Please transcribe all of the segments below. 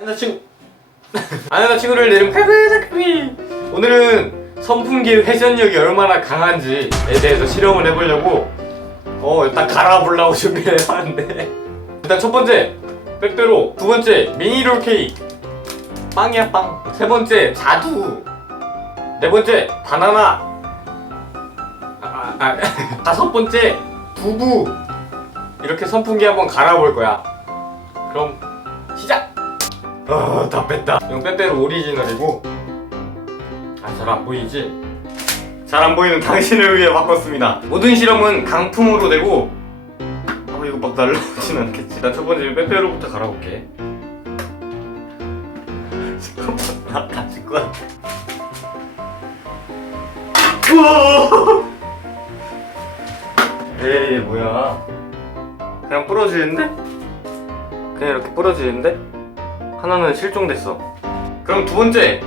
남자친구. 아는 친구를 내린 팔팔팔팔. 오늘은 선풍기 회전력이 얼마나 강한지에 대해서 실험을 해보려고 어 일단 갈아보려고 준비를 해봤는데. 일단 첫 번째 빼빼로. 두 번째 미니롤 케이크 빵이야 빵 세 번째 자두. 네 번째 바나나. 아, 아, 다섯 번째 두부. 이렇게 선풍기 한번 갈아볼 거야. 그럼 아, 다 뺐다. 이건 빼빼로 오리지널이고. 아, 잘 안 보이지? 잘 안 보이는 당신을 위해 바꿨습니다. 모든 실험은 강풍으로 되고. 아, 이거 막 날라오진 않겠지. 일단 첫 번째 빼빼로부터 갈아볼게. 잠깐만, 나 다칠 거야. 우와! 에이, 뭐야. 그냥 부러지는데? 그냥 이렇게 부러지는데? 하나는 실종됐어. 그럼 두 번째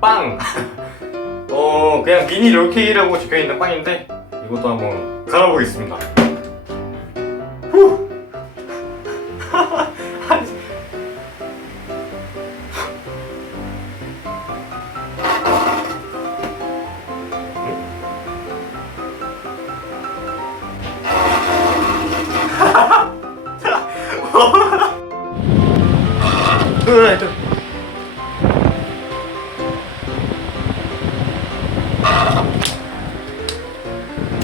빵. 어 그냥 미니 롤케이크라고 적혀 있는 빵인데 이것도 한번 갈아보겠습니다. 으아,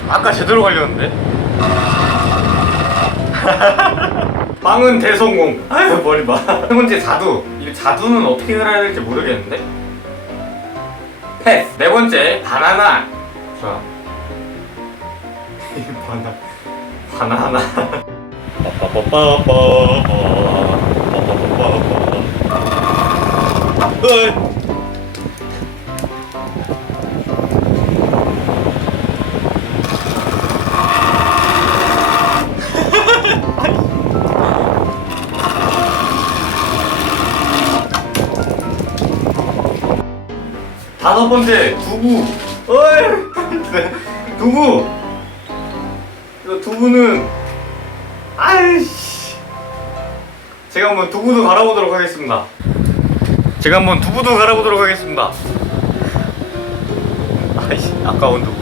아까 제대로 갈렸는데? 빵은 대성공. 아유 머리 봐. 세 번째 자두. 이 자두는 어떻게 갈아야 될지 모르겠는데. 패스. 네 번째 바나나. 자. 이 바나 바나나. 으이. 다섯 번째 두부. 어이 두부. 이거 두부는 아이씨. 제가 한번 두부도 갈아보도록 하겠습니다. 제가 한번 두부도 갈아보도록 하겠습니다. 아이씨 아까운 두부.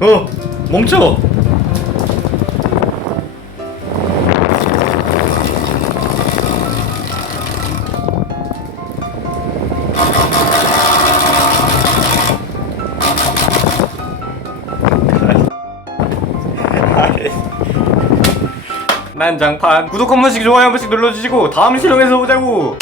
어 멈춰. 난장판. 구독 한 번씩 좋아요 한 번씩 눌러주시고 다음 실험에서 보자고